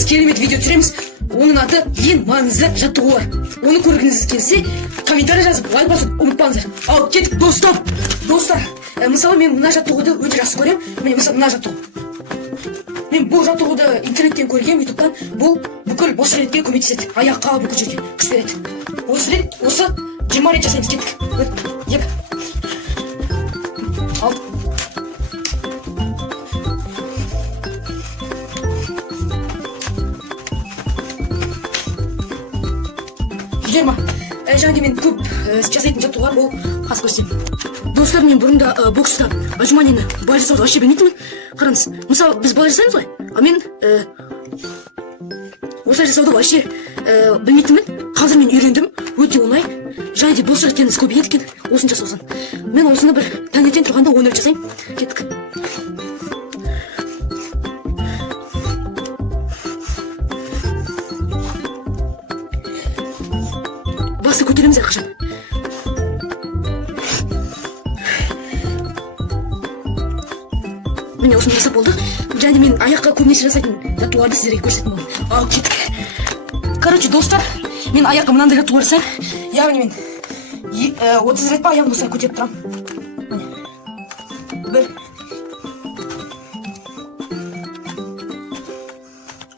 біз керемет видео түсіреміз. Оның аты ең маңызды жаттығулар. Оны көргіңіз келсе, комментарий жазып, лайк басып ұмытпаңыздар. Ал кеттік достар. Мысалы мен мына жаттығуды өте жақсы көремін. Міне мысалы мына жаттығу. Мен бұл жаттығуды интернеттен көргем, ютубтан. Бұл бүкіл бос ретке көмектеседі. Аяққа бүкіл жерге күш береді. Осы 20 рет жасаймыз. Кеттік. Екі. Ал. Жиырма. Және мен көп жасайтын жаттығулар бұл қас көрсем. Достар, мен бұрында бокста отжиманияны былай жасауды вообще білмейтінмін. Қараңыз, мысалы біз былай жасаймыз ғой, а мен осылай жасауды вообще білмейтінмін. Қазір мен үйрендім, өте оңай. Және де бұлшық еткеніміз көбейеді екен осыны жасаудан. Мен осыны бір таңертең тұрғанда 10 рет жасаймын. Кеттік. Басты көтереміз әрқашан. Міне осыны жасап болдық. Және мен аяққа көбінесе жасайтын жаттығуларды сіздерге көрсеттім оны. Ал кеттік. Короче, достар, мен аяққа мынандай жаттығулар жасаймын. Яғни мен 30 рет па аяғымды осылай көтеріп тұрамын. Бір.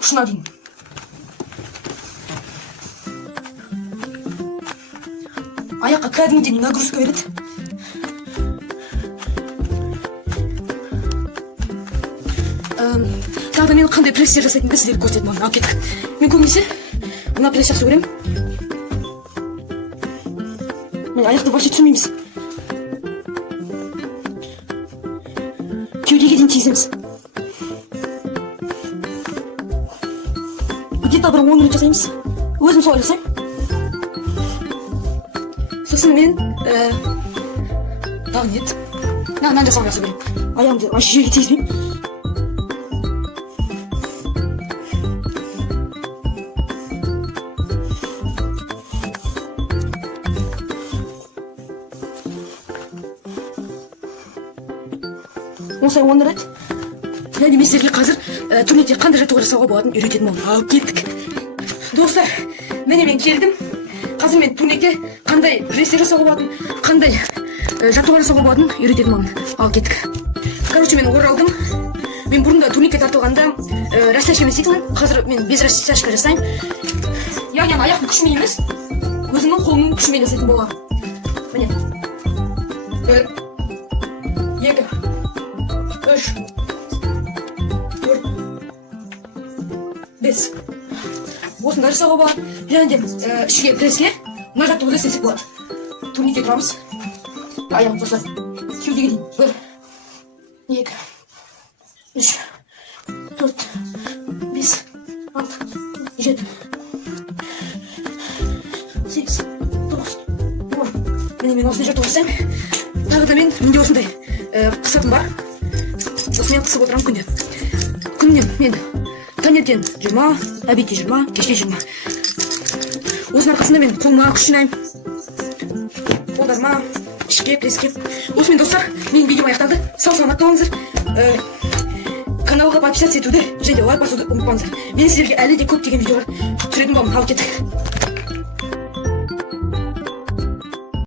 Ұшына дейін. Аяққа кәдімгідей нагрузка береді. Тағы да мен қандай пресстер жасайтынымды сіздерге көрсетіп маған. Ал кеттік. Мен көбінесе мына пресс жақсы көремін. Мен аяқты вообще түсінбейміз. Кеудеге дейін тигіземіз. Где-то бір 10 рет жасаймыз. Өзім солай жасаймын. Сосын мен тағы нет. Мынаны жасауды жақсы көремін. Аяғымды вообще жерге тигізбеймін. Осылай 10 рет. Және мен сіздерге қазір турникте қандай жаттығу жасауға болатынын үйрететін болдым. Ал кеттік. Достар, міне мен келдім. Қазір мен турникте қандай пресстер жасауға болатынын, қандай жаттығу жасауға болатынын үйрететін болдым. Ал кеттік. Короче, мен оралдым. Мен бұрында турникке тартылғанда растяжкамен істейтінмін. Қазір мен без растяжка жасаймын. Яғни аяқтың күшімен емес, өзімнің қолымның күшімен жасайтын болғанмын. Міне. 1, 2, 3, 4, 5. Осында жасауға болады. Және де ішіге преске мына жаттығуды істесек болады. Турникте тұрамыз. Аяғымыз осылай. Кеудеге дейін. 1, 2, 3, 4, 5, 6, 7, 8, 9, 10. Міне мен осындай жаттығу жасаймын. Тағы да менде осындай қысатым бар. Осымен қысып отырамын күнде. Күнде мен таңертең 20, обедте 20, кеште 20. Осының арқасында мен қолыма күш жинаймын. Қолдарыма, ішке, преске. Осымен достар, менің видеом аяқталды. Сау саламатта болыңыздар. Каналға подписаться етуді және лайк басуды ұмытпаңыздар. Мен сіздерге әлі де көптеген видеолар түсіретін боламын. Ал кеттік.